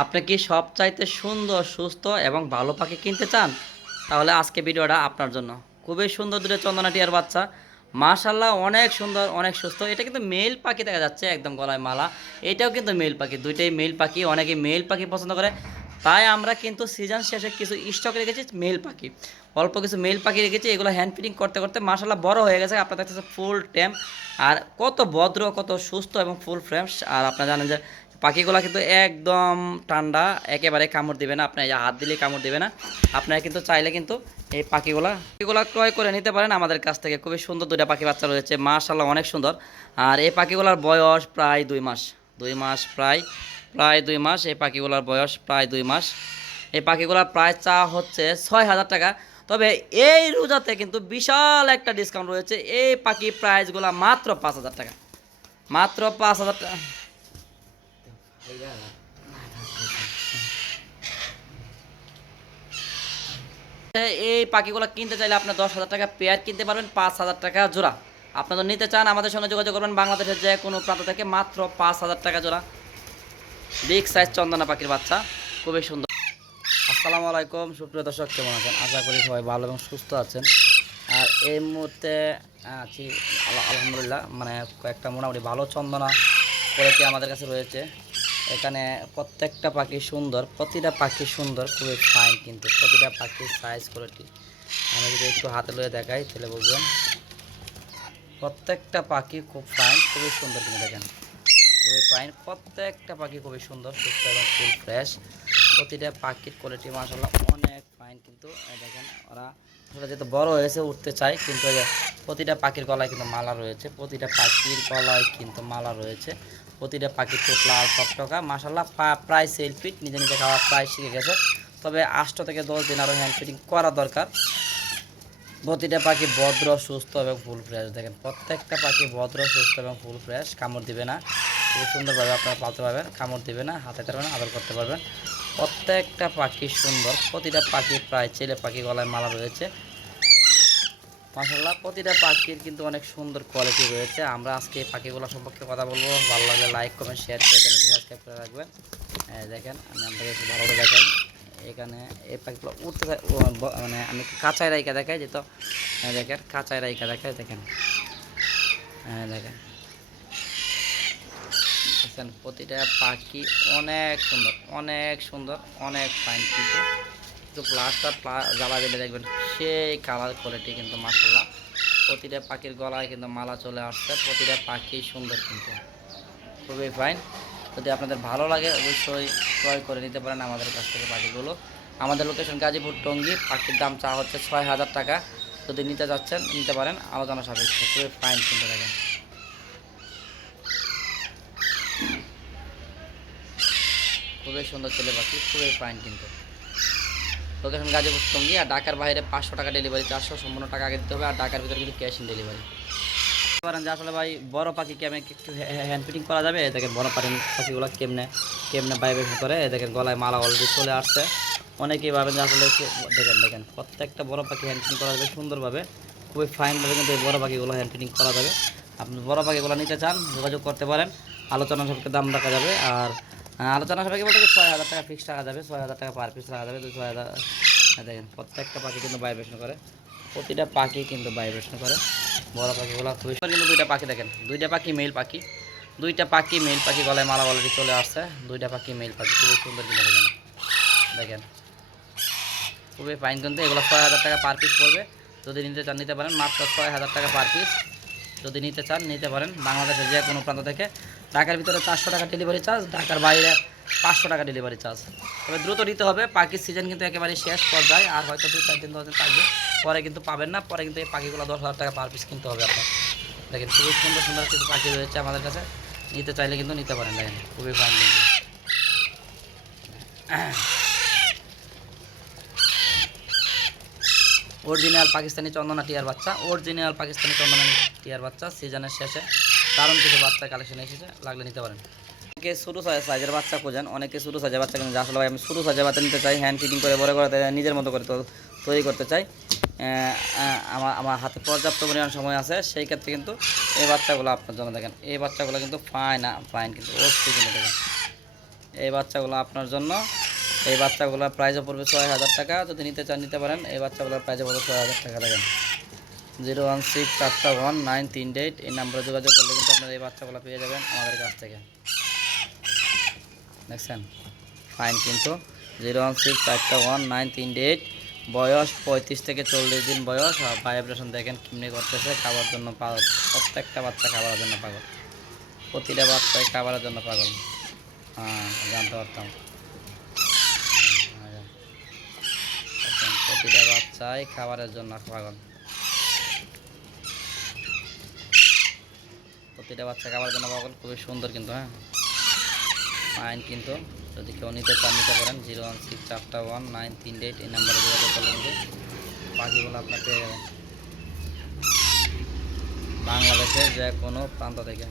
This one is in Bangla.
আপনি কি সব চাইতে সুন্দর, সুস্থ এবং ভালো পাখি কিনতে চান? তাহলে আজকে ভিডিওটা আপনার জন্য। খুবই সুন্দর দুটো চন্দনা টিয়ার বাচ্চা। মাশাল্লাহ অনেক সুন্দর, অনেক সুস্থ। এটা কিন্তু মেল পাখি দেখা যাচ্ছে একদম গলায় মালা। এটাও কিন্তু মেল পাখি, দুইটাই মেল পাখি, অনেকে মেল পাখি পছন্দ করে। তাই আমরা কিন্তু সিজন শেষে কিছু স্টক রেখেছি মেল পাখি। অল্প কিছু মেল পাখি রেখেছি, এগুলো হ্যান্ড ফিটিং করতে করতে মাশাল্লাহ বড় হয়ে গেছে। আপনার দেখতেছে ফুল ট্যাম আর কত ভদ্র, কত সুস্থ এবং ফুল ফ্রেশ আর আপনারা জানেন যে পাখিগুলো কিন্তু একদম ঠান্ডা, একেবারে কামড় দিবে না। আপনার হাত দিলে কামড় দিবে না। আপনারা কিন্তু চাইলে কিন্তু এই পাখিগুলা পাখিগুলা ক্রয় করে নিতে পারেন আমাদের কাছ থেকে। খুবই সুন্দর দুইটা পাখি বাচ্চা রয়েছে। মাশাল্লাহ অনেক সুন্দর। আর এই পাখিগুলোর বয়স প্রায় দুই মাস। দুই মাস প্রায় প্রায় দুই মাস। এই পাখিগুলোর বয়স প্রায় দুই মাস। এই পাখিগুলার প্রায় চা হচ্ছে ছয় হাজার টাকা। তবে এই রোজাতে কিন্তু বিশাল একটা ডিসকাউন্ট রয়েছে। এই পাখি প্রাইসগুলো মাত্র পাঁচ হাজার টাকা। মাত্র পাঁচ হাজার টাকা। এই পাখিগুলো কিনতে চাইলে আপনি দশ হাজার টাকা পেয়ার কিনতে পারবেন, পাঁচ হাজার টাকা জোড়া। আপনারা নিতে চান, আমাদের সঙ্গে যোগাযোগ করবেন বাংলাদেশের যে কোনো প্রান্ত থেকে মাত্র পাঁচ হাজার টাকা জোড়া। বিগ সাইজ চন্দনা পাখির বাচ্চা, খুবই সুন্দর। আসসালামু আলাইকুম, সুপ্রিয় দর্শক, কেমন আছেন? আশা করি সবাই ভালো এবং সুস্থ আছেন। আর এই মুহূর্তে আছি আলহামদুলিল্লাহ মানে কয়েকটা মোটামুটি ভালো চন্দনা কোয়ালিটি আমাদের কাছে রয়েছে। এখানে প্রত্যেকটা পাখি সুন্দর, প্রতিটা পাখি সুন্দর, খুবই ফাইন কিন্তু। প্রতিটা পাখির সাইজ কোয়ালিটি আমি যদি একটু হাতে লয়ে দেখাই তাহলে বুঝবেন। প্রত্যেকটা পাখি খুব ফাইন খুবই সুন্দর কিন্তু দেখেন। খুবই ফাইন প্রত্যেকটা পাখি খুবই সুন্দর, সুস্থ এবং ফুল ফ্রেশ প্রতিটা পাখির কোয়ালিটি মাসাল্লাহ অনেক ফাইন কিন্তু দেখেন, ওরা আসলে যেহেতু বড় হয়েছে, উঠতে চায়, কিন্তু প্রতিটা পাখির গলায় কিন্তু মালা রয়েছে, প্রতিটা পাখির গলায় কিন্তু মালা রয়েছে, প্রতিটা পাখির চোখ লাল টকটকা মাসাল্লাহ প্রায় সেলফিট নিজে নিজে খাওয়া প্রায় শিখে গেছে, তবে আষ্ট থেকে দশ দিন আরও হ্যান্ড ফিটিং করা দরকার। প্রতিটা পাখি ভদ্র, সুস্থ এবং ফুল ফ্রেশ দেখেন, প্রত্যেকটা পাখি ভদ্র, সুস্থ এবং ফুল ফ্রেশ কামড় দিবে না, খুব সুন্দরভাবে আপনারা পালতে পারবেন, কামড় দিবে না, হাতে পারবেন আদর করতে পারবেন। প্রত্যেকটা পাখি সুন্দর। প্রতিটা পাখি প্রায় ছেলে পাখি গলায় মালা রয়েছে। মাসাল্লাহ প্রতিটা পাখির কিন্তু অনেক সুন্দর কোয়ালিটি রয়েছে। আমরা আজকে এই পাখিগুলো সম্পর্কে কথা বলব। ভালো লাগলে লাইক কমেন্ট শেয়ার করে চ্যানেলটি সাবস্ক্রাইব করে রাখবেন। দেখেন, আমি আপনাকে একটু ভালো করে দেখাই। এখানে এই পাখিগুলো উঠতে মানে আমি কাঁচায় রাইকা দেখাই, যেহেতু দেখেন, কাঁচায় রাইকা দেখাই, দেখেন। হ্যাঁ দেখেন। দেখেন প্রতিটা পাখি অনেক সুন্দর অনেক সুন্দর, অনেক ফাইন কিন্তু একটু প্লাস্টার জ্বালা দিলে দেখবেন সেই কালার কোয়ালিটি কিন্তু মাসাল্লাহ প্রতিটা পাখির গলায় কিন্তু মালা চলে আসছে, প্রতিটা পাখি সুন্দর কিন্তু। খুবই ফাইন যদি আপনাদের ভালো লাগে অবশ্যই ক্রয় করে নিতে পারেন আমাদের কাছ থেকে পাখিগুলো। আমাদের লোকেশন গাজীপুর টঙ্গি, পাখির দাম চা হচ্ছে ছয় হাজার টাকা। যদি নিতে যাচ্ছেন, নিতে পারেন, আলোচনা সাপেক্ষে। খুবই ফাইন কিন্তু দেখেন। খুবই সুন্দর ছেলে পাখি খুবই ফাইন কিন্তু। লোকেশন গাজীপুর টঙ্গী আর ঢাকার বাইরে পাঁচশো টাকা ডেলিভারি চারশো সম্পূর্ণ টাকা আগে দিতে হবে আর ঢাকার ভিতরে কিন্তু ক্যাশ ইন ডেলিভারি পারেন যে আসলে ভাই, বড় পাখি কি আমি একটু হ্যান্ড ফিটিং করা যাবে? দেখেন বড় পাখি, পাখিগুলো কেমনে কেমনে ভাইব্রেশন করে দেখেন গলায় মালা অলরেডি চলে আসছে। অনেকেই ভাবেন যে আসলে দেখেন দেখেন, প্রত্যেকটা বড় পাখি হ্যান্ড ফিটিং করা যাবে সুন্দরভাবে। খুবই ফাইনভাবে কিন্তু এই বড় পাখিগুলো হ্যান্ড ফিটিং করা যাবে। আপনি বড় পাখিগুলো নিতে চান, যোগাযোগ করতে পারেন। আলোচনা সাপেক্ষে দাম রাখা যাবে। আর আলোচনা সাপেক্ষে বলতে ছয় হাজার টাকা ফিক্স রাখা যাবে ছয় হাজার টাকা পার পিস রাখা যাবে তো ছয় হাজার হ্যাঁ, দেখেন প্রত্যেকটা পাখি কিন্তু ভাইব্রেশন করে। প্রতিটা পাখি কিন্তু ভাইব্রেশন করে। বড় পাখিগুলো খুবই কিন্তু দুইটা পাখি দেখেন দুইটা পাখি মেল পাখি। দুইটা পাখি মেল পাখি গলায় মালা অলরেডি চলে আসছে দুইটা পাখি মেল পাখি খুবই সুন্দর কিন্তু দেখেন। দেখেন খুবই ফাইন কিন্তু এগুলো ছয় হাজার টাকা পার পিস পড়বে। যদি নিতে চান নিতে পারেন। মাত্র ছয় হাজার টাকা পার পিস যদি নিতে চান নিতে পারেন। বাংলাদেশের যে কোনো প্রান্ত থেকে ঢাকার ভিতরে চারশো টাকা ডেলিভারি চার্জ ঢাকার বাইরে পাঁচশো টাকা ডেলিভারি চার্জ তবে দ্রুত নিতে হবে, পাখির সিজন কিন্তু একেবারে শেষ পর্যায়ে, আর হয়তো দু চার দিন, দশ দিন থাকবে। পরে কিন্তু পাবেন না, পরে কিন্তু এই পাখিগুলো দশ হাজার টাকা পার পিস কিনতে হবে আপনার। দেখেন, খুবই সুন্দর সুন্দর কিছু পাখি রয়েছে আমাদের কাছে। নিতে চাইলে কিন্তু নিতে পারেন, দেখেন, খুবই ফাইন কিন্তু। অরিজিনাল পাকিস্তানি চন্দনা টিয়ার বাচ্চা অরিজিনাল পাকিস্তানি চন্দনা টিয়ার বাচ্চা সিজনের শেষে। দারুণ কিছু বাচ্চা কালেকশন এসেছে, লাগলে নিতে পারেন। অনেকে ছোটো সাইজের বাচ্চা খোঁজেন, অনেকে ছোটো সাইজের বাচ্চা কিন্তু আসলে ভাই, আমি ছোটো সাইজের বাচ্চা নিতে চাই হ্যান্ড ফিটিং করে, বড় করে নিজের মতো করে তৈরি করতে চাই। আমার আমার হাতে পর্যাপ্ত পরিমাণ সময় আছে, সেই ক্ষেত্রে কিন্তু এই বাচ্চাগুলো আপনার জন্য দেখেন, এই বাচ্চাগুলো কিন্তু ফাইন ফাইন কিন্তু অবশ্যই কিন্তু দেখেন এই বাচ্চাগুলো আপনার জন্য, এই বাচ্চাগুলোর প্রাইজও পড়বে ছয় হাজার টাকা, যদি নিতে চান, নিতে পারেন। এই বাচ্চাগুলোর প্রাইসও পড়বে ছয় হাজার টাকা দেখেন। জিরো ওয়ান সিক্স চারটা ওয়ান নাইন তিন এইট এই নাম্বারে যোগাযোগ করলে কিন্তু আপনার এই বাচ্চাগুলো পেয়ে যাবেন আমাদের কাছ থেকে। দেখছেন? ফাইন কিন্তু। জিরো ওয়ান সিক্স চারটা ওয়ান নাইন তিন এইট। বয়স পঁয়ত্রিশ থেকে চল্লিশ দিন বয়স আর ভাইব্রেশন দেখেন কেমনি করতেছে। খাবার জন্য পাগল। প্রত্যেকটা বাচ্চা খাবারের জন্য পাগল। প্রতিটা বাচ্চাই খাবারের জন্য পাগল। হ্যাঁ জানতে পারতাম। হ্যাঁ, প্রতিটা বাচ্চাই খাবারের জন্য পাগল। প্রতিটা বাচ্চা খাবার জন্য পাগল খুবই সুন্দর কিন্তু হ্যাঁ? ফাইন কিন্তু, যদি কেউ নিতে চান, নিতে পারেন। জিরো ওয়ান সিক্স চারটা ওয়ান নাইন তিন এইট এই নাম্বারে যোগাযোগ করলে কিন্তু পাখিগুলো আপনার পেয়ে যাবেন। বাংলাদেশের যে কোনো প্রান্ত থেকে।